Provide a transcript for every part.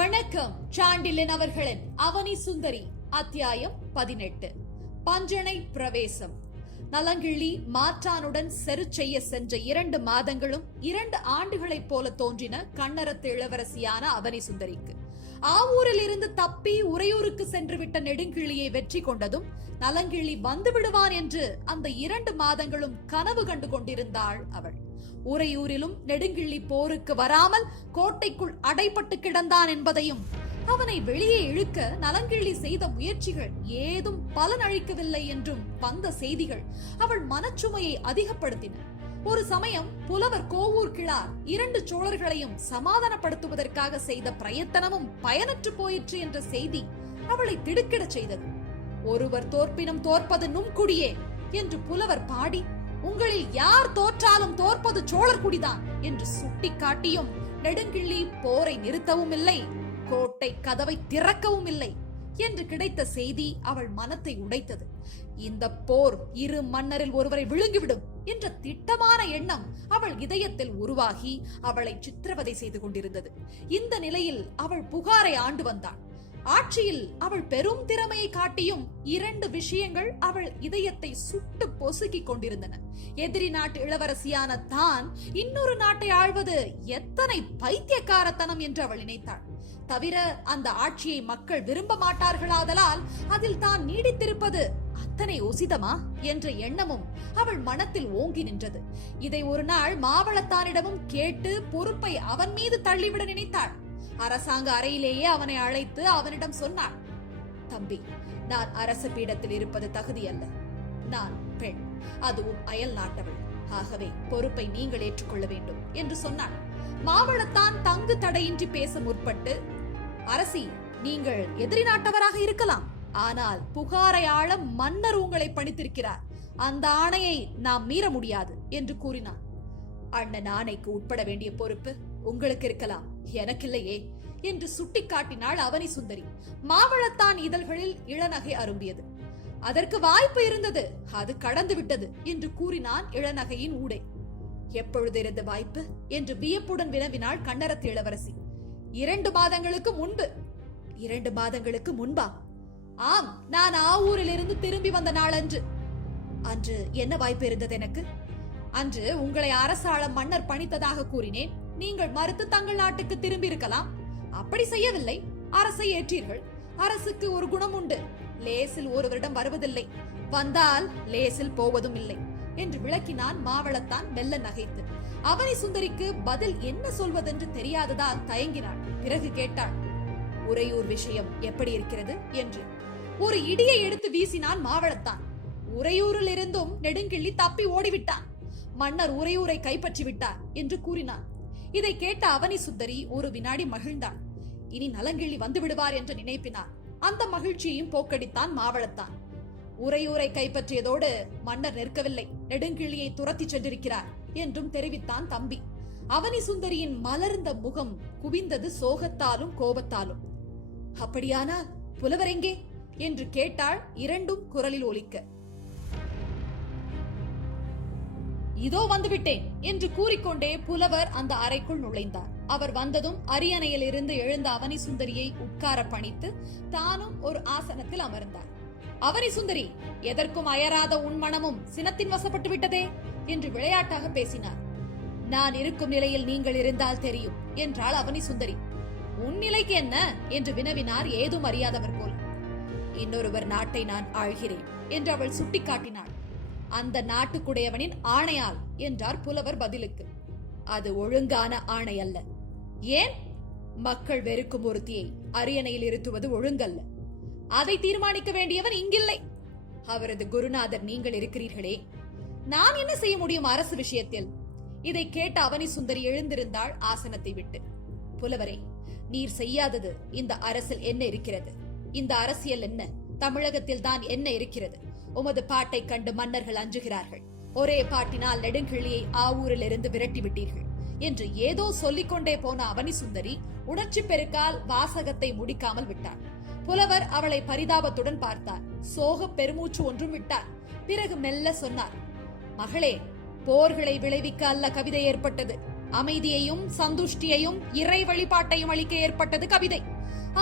வணக்கம் சாண்டிலன் அவர்களின் அவனி சுந்தரி அத்தியாயம் பதினெட்டு. பஞ்சனை பிரவேசம். நலங்கிள்ளி மாற்றானுடன் செரு செய்ய சென்ற இரண்டு மாதங்களும் இரண்டு ஆண்டுகளைப் போல தோன்றின கண்ணரத்து இளவரசியான அவனி சுந்தரிக்கு. ஆவூரில் இருந்து தப்பி உறையூருக்கு சென்று விட்ட நெடுங்கிள்ளியை வெற்றி கொண்டதும் நலங்கிள்ளி வந்து விடுவான் என்று அந்த இரண்டு மாதங்களும் கனவு கண்டு கொண்டிருந்தாள் அவள். உறையூரிலும் நெடுங்கிள்ளி போருக்கு வராமல் கோட்டைக்குள் அடைப்பட்டு கிடந்தான் என்பதையும் அவனை வெளியே இழுக்க நலங்கிள்ளி செய்த முயற்சிகள் ஏதும் பலனளிக்கவில்லை என்றும் வந்த செய்திகள் அவள் மனச்சுமையை அதிகப்படுத்தின. ஒரு சமயம் புலவர் கோவூர் கிழார் இரண்டு சோழர்களையும் சமாதானப்படுத்துவதற்காக செய்த பிரயத்தனமும் பயனற்று போயிற்று என்ற செய்தி அவளை திடுக்கிடச் செய்தது. ஒருவர் தோற்பினும் தோற்பது நும்குடியே என்று புலவர் பாடி உங்களில் யார் தோற்றாலும் தோற்பது சோழர் குடிதான் என்று சுட்டிக்காட்டியும் நெடுங்கிள்ளி போரை நிறுத்தவும் இல்லை கோட்டை கதவை திறக்கவும் இல்லை என்று கிடைத்த செய்தி அவள் மனத்தை உடைத்தது. இந்த போர் இரு மன்னரில் ஒருவரை விழுங்கிவிடும் என்ற திட்டமான எண்ணம் அவள் இதயத்தில் உருவாகி அவளை சித்திரவதை செய்து கொண்டிருந்தது. இந்த நிலையில் அவள் புகாரை ஆண்டு வந்தாள் ஆட்சியில் அவள் பெரும் திறமையை காட்டியும் இரண்டு விஷயங்கள் அவள் இதயத்தை சுட்டு பொசுக்கிக் கொண்டிருந்தன. எதிரி நாட்டு இளவரசியான தான் இன்னொரு நாட்டை ஆழ்வது எத்தனை பைத்தியக்காரத்தனம் என்று அவள் நினைத்தாள். தவிர அந்த ஆட்சியை மக்கள் விரும்ப மாட்டார்களாதலால் அதில் தான் நீடித்திருப்பது அத்தனை உசிதமா என்ற எண்ணமும் அவள் மனத்தில் ஓங்கி நின்றது. இதை ஒரு நாள் மாவளத்தானிடமும் கேட்டு பொறுப்பை அவன் மீது தள்ளிவிட நினைத்தாள். அரசாங்க அறையிலேயே அவனை அழைத்து அவனிடம் சொன்னாள் தம்பி நான் அரச பீடத்தில் இருப்பது தகுதி அல்ல நான் பெண் அதுவும் அயல் நாட்டவள். ஆகவே பொறுப்பை நீங்கள் ஏற்றுக்கொள்ள வேண்டும் என்று சொன்னாள். மாவளத்தான் தங்கு தடையின்றி பேச முற்பட்டு அரசி நீங்கள் எதிரி நாட்டவராக இருக்கலாம். ஆனால் புகாரை ஆள மன்னர் உங்களை பணித்திருக்கிறார். அந்த ஆணையை நாம் மீற முடியாது என்று கூறினான். அண்ணன் ஆணைக்கு உட்பட வேண்டிய பொறுப்பு உங்களுக்கு இருக்கலாம். எனக்கில்லையே என்று சுட்டிக்காட்டினாள் அவனி சுந்தரி. மாவளத்தான் இதழ்களில் இளநகை அரும்பியது. அதற்கு வாய்ப்பு இருந்தது. அது கடந்து விட்டது என்று கூறினான் இளநகையின் ஊடே. எப்பொழுது இருந்த வாய்ப்பு? என்று வியப்புடன் வினவினாள் கண்ணரத்து இளவரசி. இரண்டு மாதங்களுக்கு முன்பு இரண்டு மாதங்களுக்கு முன்பா. ஆம் நான் ஆவூரிலிருந்து திரும்பி வந்த நாள் அன்று அன்று என்ன வாய்ப்பு இருந்தது எனக்கு? அன்று உங்களை அரசாள மன்னர் பணித்ததாக கூறினேன். நீங்கள் மறுத்து தங்கள் நாட்டுக்கு திரும்பி இருக்கலாம் அப்படி செய்யவில்லை. அரசை ஏற்றீர்கள். அரசுக்கு ஒரு குணம் உண்டு. லேசில் ஒருவரிடம் வருவதில்லை. வந்தால் லேசில் போவதும் இல்லை. என்று விளக்கினான் மாவளத்தான் மெல்ல நகைத்து. அவனி சுந்தரிக்கு பதில் என்ன சொல்வதென்று தெரியாததால் தயங்கினாள். பிறகு கேட்டாள் உறையூர் விஷயம் எப்படி இருக்கிறது? என்று. ஒரு இடியை எடுத்து வீசினான் மாவளத்தான். உறையூரில் இருந்தும் நெடுங்கிள்ளி தப்பி ஓடிவிட்டான். மன்னர் உறையூரை கைப்பற்றி விட்டார் என்று கூறினான். இதை கேட்ட அவனி சுந்தரி ஒரு வினாடி மகிழ்ந்தாள். இனி நலங்கிள்ளி வந்து விடுவார் என்று நினைப்பினார் அந்த மகிழ்ச்சியையும் போக்கடித்தான் மாவளத்தான். உறையூரை கைப்பற்றியதோடு மன்னர் நிற்கவில்லை. நெடுங்கிள்ளியை துரத்தி சென்றிருக்கிறார். என்றும் தெரிவித்தான் தம்பி. அவனி சுந்தரியின் மலர்ந்த முகம் குவிந்தது சோகத்தாலும் கோபத்தாலும். அப்படியானால் புலவர் எங்கே என்று கேட்டாள் இரண்டும் குரலில் ஒலிக்க. இதோ வந்துவிட்டேன் என்று கூறிக்கொண்டே புலவர் அந்த அறைக்குள் நுழைந்தார். அவர் வந்ததும் அரியணையில் இருந்து எழுந்த அவனி சுந்தரியை உட்கார பணித்து தானும் ஒரு ஆசனத்தில் அமர்ந்தார். அவனி சுந்தரி எதற்கும் அயராத உன் மனமும் சினத்தின் வசப்பட்டு விட்டதே என்று விளையாட்டாக பேசினார். நான் இருக்கும் நிலையில் நீங்கள் இருந்தால் தெரியும் என்றாள் அவனி சுந்தரி. உன் நிலைக்கு என்ன? என்று வினவினார் ஏதும் அறியாதவர் போல். இன்னொருவர் நாட்டை நான் ஆழ்கிறேன் என்று அவள் சுட்டிக்காட்டினாள். அந்த நாட்டுக்குடையவனின் ஆணையால் என்றார் புலவர் பதிலுக்கு. அது ஒழுங்கான ஆணை அல்ல ஏன்? மக்கள் வெறுக்கும் ஒருத்தியை அரியணையில் இருத்துவது ஒழுங்கல்ல. அதை தீர்மானிக்க வேண்டியவர் இங்கில்லை. அவரது குருநாதர் நீங்கள் இருக்கிறீர்களே. நான் என்ன செய்ய முடியும் அரசு விஷயத்தில்? இதை கேட்ட அவனி சுந்தரி எழுந்திருந்தாள் ஆசனத்தை விட்டு. புலவரே நீர் செய்யாதது இந்த அரசில் என்ன இருக்கிறது? இந்த அரசியல் என்ன? தமிழகத்தில் தான் என்ன இருக்கிறது? உமது பாட்டை கண்டு மன்னர்கள் அஞ்சுகிறார்கள். ஒரே பாட்டினால் நெடுங்கிள்ளியை ஆவூரில் இருந்து விரட்டி விட்டீர்கள். என்று ஏதோ சொல்லிக்கொண்டே போன அவனி சுந்தரி உணர்ச்சி பெருக்கால் வாசகத்தை முடிக்காமல் விட்டாள். புலவர் அவளை பரிதாபத்துடன் பார்த்தார். சோக பெருமூச்சு ஒன்றும் விட்டார். பிறகு மெல்ல சொன்னார் மகளே போர்களை விளைவிக்க அல்ல கவிதை ஏற்பட்டது. அமைதியையும் சந்துஷ்டியையும் இறை வழிபாட்டையும் அளிக்க ஏற்பட்டது கவிதை.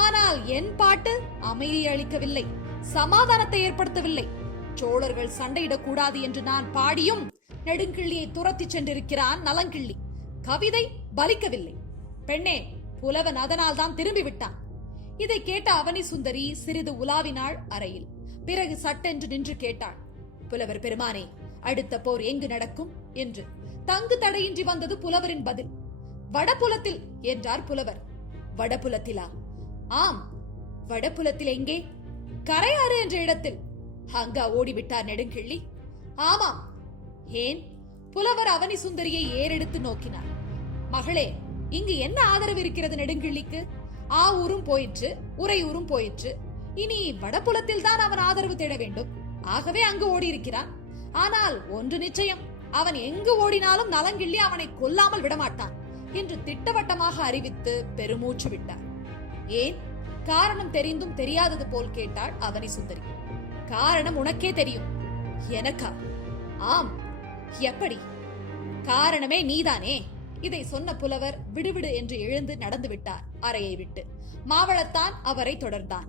ஆனால் என் பாட்டு அமைதி அளிக்கவில்லை சமாதானத்தை ஏற்படுத்தவில்லை. சோழர்கள் சண்டையிடக்கூடாது என்று நான் பாடியும் நெடுங்கிள்ளியை துரத்தி சென்றிருக்கிறான் நலங்கிள்ளி. கவிதை பலிக்கவில்லை. பெண்ணே புலவன் அதனால் தான் திரும்பி விட்டான் இதை கேட்ட அவனி சுந்தரி சிறிது உலாவினாள் அறையில். பிறகு சட்டென்று நின்று கேட்டாள் புலவர் பெருமானே அடுத்த போர் எங்கு நடக்கும்? என்று. தங்கு தடையின்றி வந்தது புலவரின் பதில். வடபுலத்தில் என்றார் புலவர். வடபுலத்திலா? ஆம். வடபுலத்தில் எங்கே? கரையாறு என்ற இடத்தில். அங்கா ஓடிவிட்டார் நெடுங்கிள்ளி. ஆமாம். ஏன்? புலவர் அவனி சுந்தரியை ஏறெடுத்து நோக்கினார். மகளே இங்கு என்ன ஆதரவு இருக்கிறது நெடுங்கிள்ளிக்கு? ஆ ஊரும் போயிற்று உறையூரும் போயிற்று. இனி வடபுலத்தில் தான் அவன் ஆதரவு தேட வேண்டும். ஆகவே அங்கு ஓடியிருக்கிறான். ஆனால் ஒன்று நிச்சயம் அவன் எங்கு ஓடினாலும் நலங்கிள்ளி அவனை கொல்லாமல் விடமாட்டான் என்று திட்டவட்டமாக அறிவித்து பெருமூச்சு விட்டார். ஏன்? காரணம் தெரிந்தும் தெரியாதது போல் கேட்டாள் அவனி சுந்தரி. காரணம் உனக்கே தெரியும். எனக்கா? ஆம். எப்படி? காரணமே நீதானே? இதை சொன்ன புலவர் விடுவிடு என்று எழுந்து நடந்து விட்டார். அறையை விட்டு. மாவளத்தான் அவரை தொடர்ந்தான்.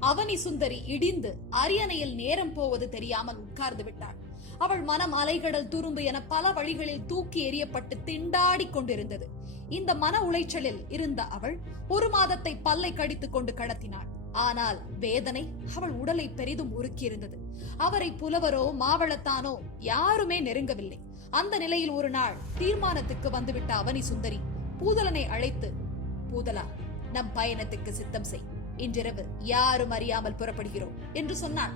அவனி சுந்தரி இடிந்து அரியணையில் நேரம் போவது தெரியாமல் உட்கார்ந்து விட்டாள். அவள் மனம் அலைகடல் துரும்பு என பல வழிகளில் தூக்கி எறியப்பட்டு திண்டாடி கொண்டிருந்தது. இந்த மன உளைச்சலில் இருந்த அவள் ஒரு மாதத்தை பல்லை கடித்துக் கொண்டு கடத்தினாள். ஆனால் வேதனை அவள் உடலை பெரிதும் உருக்கியிருந்தது. அவரை புலவரோ மாவளத்தானோ யாருமே நெருங்கவில்லை. அந்த நிலையில் ஒரு நாள் தீர்மானத்துக்கு வந்துவிட்ட அவனி சுந்தரி பூதலனை அழைத்து பூதலா நம் பயணத்துக்கு சித்தம் செய். இன்றிரவு யாரும் அறியாமல் புறப்படுகிறோம் என்று சொன்னான்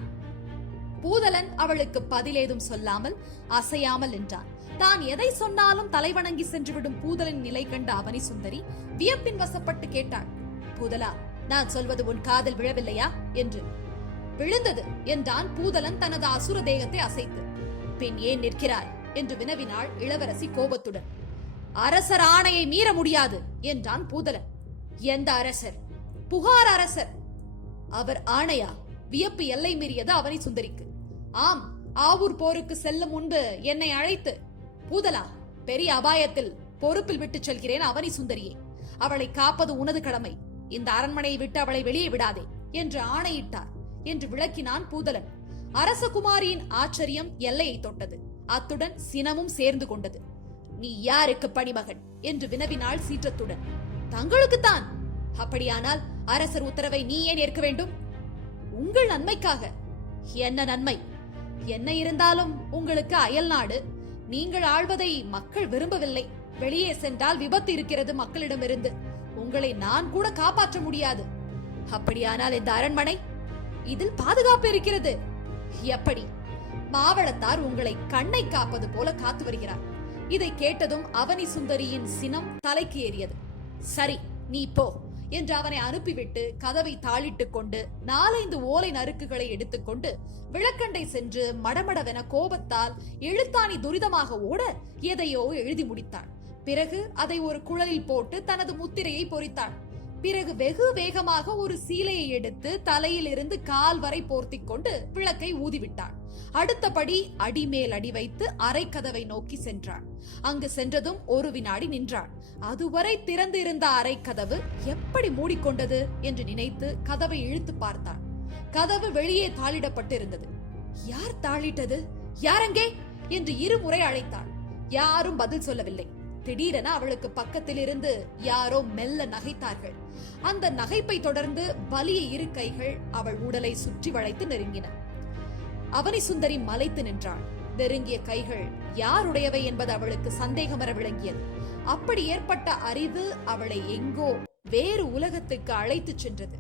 பூதலன் அவளுக்கு பதிலேதும் சொல்லாமல் அசையாமல் நின்றான். தான் எதை சொன்னாலும் தலைவணங்கி சென்றுவிடும் பூதலின் நிலை கண்ட அவனி சுந்தரி வியப்பின் வசப்பட்டு கேட்டாள் பூதலா நான் சொல்வது உன் காதில் விழவில்லையா? என்று. விழுந்தது என்றான் பூதலன் தனது அசுர தேகத்தை அசைத்து. பின் ஏன் நிற்கிறாய்? என்று வினவினாள் இளவரசி கோபத்துடன். அரசர் ஆணையை மீற முடியாது என்றான் பூதலன். எந்த அரசர்? புகார் அரசர். அவர் ஆணையா? வியப்பு எல்லை மீறியது அவனை சுந்தரிக்கு. ஆம் ஆவூர் போருக்கு செல்லும் முன்பு என்னை அழைத்து. பூதலா பெரிய அபாயத்தில் பொறுப்பில் விட்டுச் செல்கிறேன் அவனி சுந்தரியே. அவளை காப்பது உனது கடமை. இந்த அரண்மனையை விட்டு அவளை வெளியே விடாதே என்று ஆணையிட்டார் என்று விளக்கினான் பூதலன். அரசகுமாரியின் ஆச்சரியம் எல்லையை தொட்டது. அத்துடன் சினமும் சேர்ந்து கொண்டது. நீ யாருக்கு பணிமகன்? என்று வினவினாள் சீற்றத்துடன். தங்களுக்குத்தான். அப்படியானால் அரசர் உத்தரவை நீ ஏன் ஏற்க வேண்டும்? உங்கள் நன்மைக்காக. என்ன நன்மை? என்ன இருந்தாலும் உங்களுக்கு அயல் நாடு. நீங்கள் ஆழ்வதை மக்கள் விரும்பவில்லை. வெளியே சென்றால் விபத்து இருக்கிறது மக்களிடமிருந்து. உங்களை நான் கூட காப்பாற்ற முடியாது. அப்படியானால் இந்த அரண்மனை இதில் பாதுகாப்பு இருக்கிறது. எப்படி? மாவளத்தார் உங்களை கண்ணை காப்பது போல காத்து வருகிறார். இதை கேட்டதும் அவனி சுந்தரியின் சினம் தலைக்கு ஏறியது. சரி நீ போ என்று அவனை அனுப்பிவிட்டு கதவை தாளிட்டுக் கொண்டு நாலைந்து ஓலை நறுக்குகளை எடுத்துக்கொண்டு விளக்கண்டை சென்று மடமடவென கோபத்தால் எழுத்தாணி துரிதமாக ஓட எதையோ எழுதி முடித்தாள். பிறகு அதை ஒரு குழலில் போட்டு தனது முத்திரையை பொறித்தாள். பிறகு வெகு வேகமாக ஒரு சீலையை எடுத்து தலையிலிருந்து கால் வரை போர்த்திக் கொண்டு விளக்கை ஊதிவிட்டாள். அடுத்தபடி அடிமேல் அடி வைத்து அறைக்கதவை நோக்கி சென்றாள் அங்கு சென்றதும் ஒரு வினாடி நின்றான். அதுவரை திறந்து இருந்த கதவு எப்படி மூடிக்கொண்டது? என்று நினைத்து கதவை இழுத்து பார்த்தான். கதவு வெளியே தாளிடப்பட்டிருந்தது. யார் தாளிட்டது? யாரங்கே என்று இருமுறை அழைத்தாள் யாரும் பதில் சொல்லவில்லை. திடீரென அவளுக்கு பக்கத்தில் இருந்து யாரோ மெல்ல நகைத்தார்கள். அந்த நகைப்பை தொடர்ந்து வலிய இரு கைகள் அவள் உடலை சுற்றி வளைத்து நெருங்கின. அவனி சுந்தரி மலைத்து நின்றாள். நெருங்கிய கைகள் யாருடையவை என்பது அவளுக்கு சந்தேகமர விளங்கியது. அப்படி ஏற்பட்ட அறிவு அவளை எங்கோ வேறு உலகத்துக்கு அழைத்துச் சென்றது.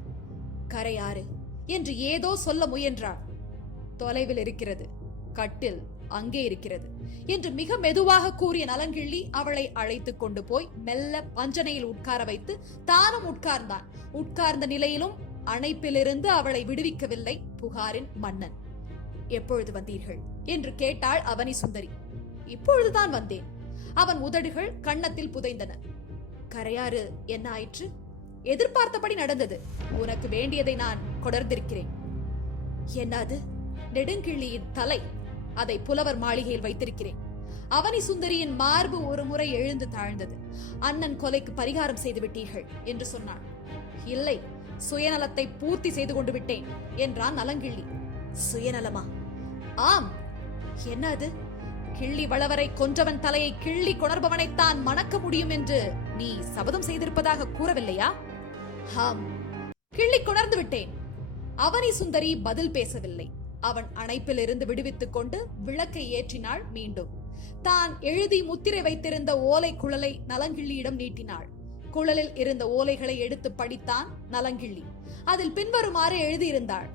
கரையாறு என்று ஏதோ சொல்ல முயன்றாள். தொலைவில் இருக்கிறது. கட்டில் அங்கே இருக்கிறது என்று மிக மெதுவாக கூறிய நலங்கிள்ளி அவளை அழைத்துக் கொண்டு போய் மெல்ல பஞ்சனையில் உட்கார வைத்து தானும் உட்கார்ந்தான். உட்கார்ந்த நிலையிலும் அணைப்பிலிருந்து அவளை விடுவிக்கவில்லை புகாரின் மன்னன். எப்பொழுது வந்தீர்கள்? என்று கேட்டாள் அவனி சுந்தரி. இப்பொழுதுதான் வந்தேன். அவன் உதடுகள் கண்ணத்தில் புதைந்தன. கரையாறு என்ன ஆயிற்று? எதிர்பார்த்தபடி நடந்தது. உனக்கு வேண்டியதை நான் கொடர்ந்திருக்கிறேன். என்னது? நெடுங்கிள்ளியின் தலை. அதை புலவர் மாளிகையில் வைத்திருக்கிறேன். அவனி சுந்தரியின் மார்பு ஒரு முறை எழுந்து தாழ்ந்தது. அண்ணன் கொலைக்கு பரிகாரம் செய்து விட்டீர்கள் என்று சொன்னான் இல்லை சுயநலத்தை பூர்த்தி செய்து கொண்டு விட்டேன் என்றான் நலங்கிள்ளி. சுயநலமா? ஆம். என்ன அது கிள்ளி வளவரை கொன்றவன் தலையை கிள்ளி கொணர்பவனைத்தான் மணக்க முடியும் என்று நீ சபதம் செய்திருப்பதாக கூறவில்லையா? ஆம். கிள்ளி கொணர்ந்து விட்டேன். அவனி சுந்தரி பதில் பேசவில்லை. அவன் அணைப்பில் இருந்து விடுவித்துக் கொண்டு விளக்கை ஏற்றினாள் மீண்டும். தான் எழுதி முத்திரை வைத்திருந்த ஓலை குழலை நலங்கிள்ளியிடம் நீட்டினாள். குழலில் இருந்த ஓலைகளை எடுத்து படித்தான் நலங்கிள்ளி. அதில் பின்வருமாறு எழுதியிருந்தாள்.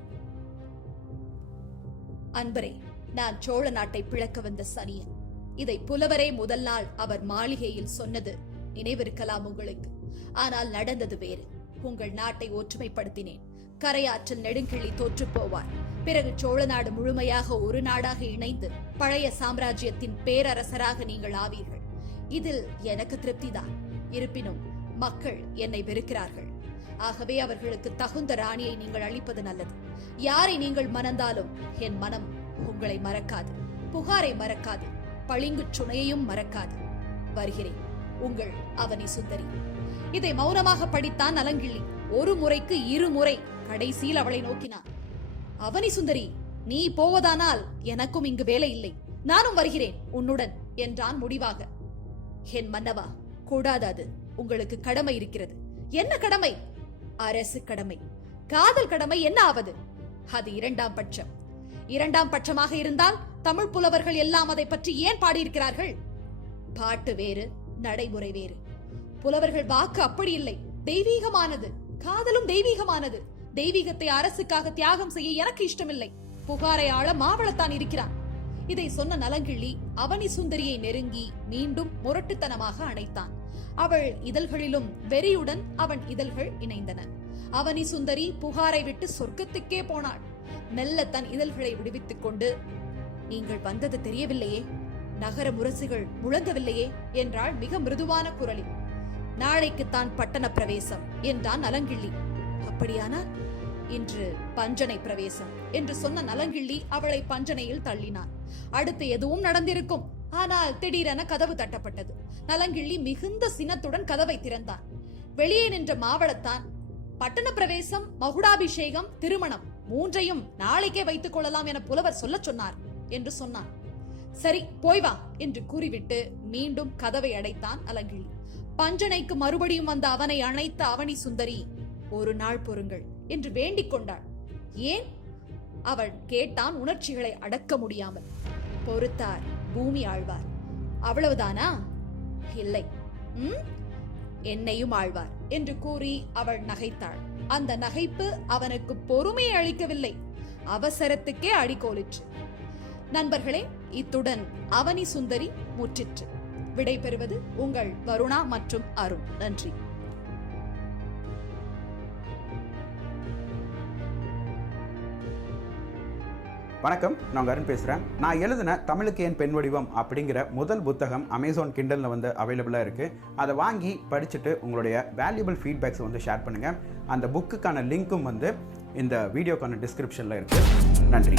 அன்பரே நான் சோழ நாட்டை பிளக்க வந்த சனியன். இதை புலவரே முதல் நாள் அவர் மாளிகையில் சொன்னது நினைவிருக்கலாம் உங்களுக்கு. ஆனால் நடந்தது வேறு. உங்கள் நாட்டை ஒற்றுமைப்படுத்தினேன். கரையாற்றில் நெடுங்கிள்ளி தோற்று போவார். பிறகு சோழ நாடு முழுமையாக ஒரு நாடாக இணைந்து பழைய சாம்ராஜ்யத்தின் பேரரசராக நீங்கள் ஆவீர்கள். இதில் எனக்கு திருப்திதான். இருப்பினும் மக்கள் என்னை வெறுக்கிறார்கள். ஆகவே அவர்களுக்கு தகுந்த ராணியை நீங்கள் அளிப்பது நல்லது. யாரை நீங்கள் மணந்தாலும் என் மனம் உங்களை மறக்காது புகாரை மறக்காது பளிங்குச் சுனையையும் மறக்காது. வருகிறேன் உங்கள் அவனி சுந்தரி. இதை மௌனமாக படித்தான் அலங்கிள்ளி. ஒரு முறைக்கு இரு முறை கடைசியில் அவளை நோக்கினான். அவனி சுந்தரி நீ போவதானால் எனக்கும் இங்கு வேலை இல்லை. நானும் வருகிறேன் உன்னுடன் என்றான் முடிவாக. என் மன்னவா கூடாதாது உங்களுக்கு கடமை இருக்கிறது. என்ன கடமை? அரசு கடமை. காதல் கடமை என்ன ஆவது? அது இரண்டாம் பட்சம். இரண்டாம் பட்சமாக இருந்தால் தமிழ் புலவர்கள் எல்லாம் அதை பற்றி ஏன் பாடியிருக்கிறார்கள்? பாட்டு வேறு நடைமுறை வேறு. புலவர்கள் வாக்கு அப்படி இல்லை. தெய்வீகமானது. காதலும் தெய்வீகமானது. தெய்வீகத்தை அரசுக்காக தியாகம் செய்ய எனக்கு இஷ்டமில்லை. புகாரை ஆள மாவளத்தான் இருக்கிறான். இதை சொன்ன நலங்கிள்ளி அவனி சுந்தரியை நெருங்கி மீண்டும் முரட்டுத்தனமாக அணைத்தான். அவள் இதழ்களிலும் வெறியுடன் அவன் இதழ்கள் இணைந்தன. அவனி சுந்தரி புகாரை விட்டு சொர்க்கத்துக்கே போனாள். மெல்ல தன் இதழ்களை விடுவித்துக் கொண்டு நீங்கள் வந்தது தெரியவில்லையே. நகர முரசுகள் முழங்கவில்லையே என்றாள் மிக மிருதுவான குரலில். நாளைக்கு தான் பட்டண பிரவேசம் என்றான் நலங்கிள்ளி. அப்படியானால் இன்று பஞ்சனை பிரவேசம் என்று சொன்ன நலங்கிள்ளி அவளை பஞ்சனையில் தள்ளினான். அடுத்து எதுவும் நடந்திருக்கும்? ஆனால் திடீரென கதவு தட்டப்பட்டது. நலங்கிள்ளி மிகுந்த சினத்துடன் கதவை திறந்தான். வெளியே நின்ற மாவளத்தான் பட்டண பிரவேசம் மகுடாபிஷேகம் திருமணம் மூன்றையும் நாளைக்கே வைத்துக் கொள்ளலாம் என புலவர் சொல்லச் சொன்னார் என்று சொன்னான். சரி போய் வா என்று கூறிவிட்டு மீண்டும் கதவை அடைத்தான் அலங்கிழி பஞ்சனைக்கு மறுபடியும் வந்த அவனை அணைத்த அவனி சுந்தரி ஒரு நாள் பொறுங்கள் என்று வேண்டிக் கொண்டாள். ஏன்? அவன் கேட்டான் உணர்ச்சிகளை அடக்க முடியாமல். பொறுத்தார் பூமி ஆழ்வார். அவ்வளவுதானா? இல்லை. ம்? என்னையும் ஆழ்வார் என்று கூறி அவள் நகைத்தாள். அந்த நகைப்பு அவனுக்கு பொறுமை அளிக்கவில்லை. அவசரத்துக்கே அடிக்கோலிற்று நண்பர்களே இத்துடன் அவனி சுந்தரி முற்றிற்று. விடைபெறுவது உங்கள் வருணா மற்றும் அருண். நன்றி. வணக்கம் நான் அருண் பேசுகிறேன் நான் எழுதின தமிழுக்கு ஏன் பெண் வடிவம் அப்படிங்கிற முதல் புத்தகம் அமேசான் கிண்டலில் வந்து அவைலபிளாக இருக்குது அதை வாங்கி படிச்சுட்டு உங்களுடைய வேல்யூபிள் ஃபீட்பேக்ஸை வந்து ஷேர் பண்ணுங்கள் அந்த புக்குக்கான லிங்க்கும் வந்து இந்த வீடியோக்கான டிஸ்கிரிப்ஷனில் இருக்குது நன்றி.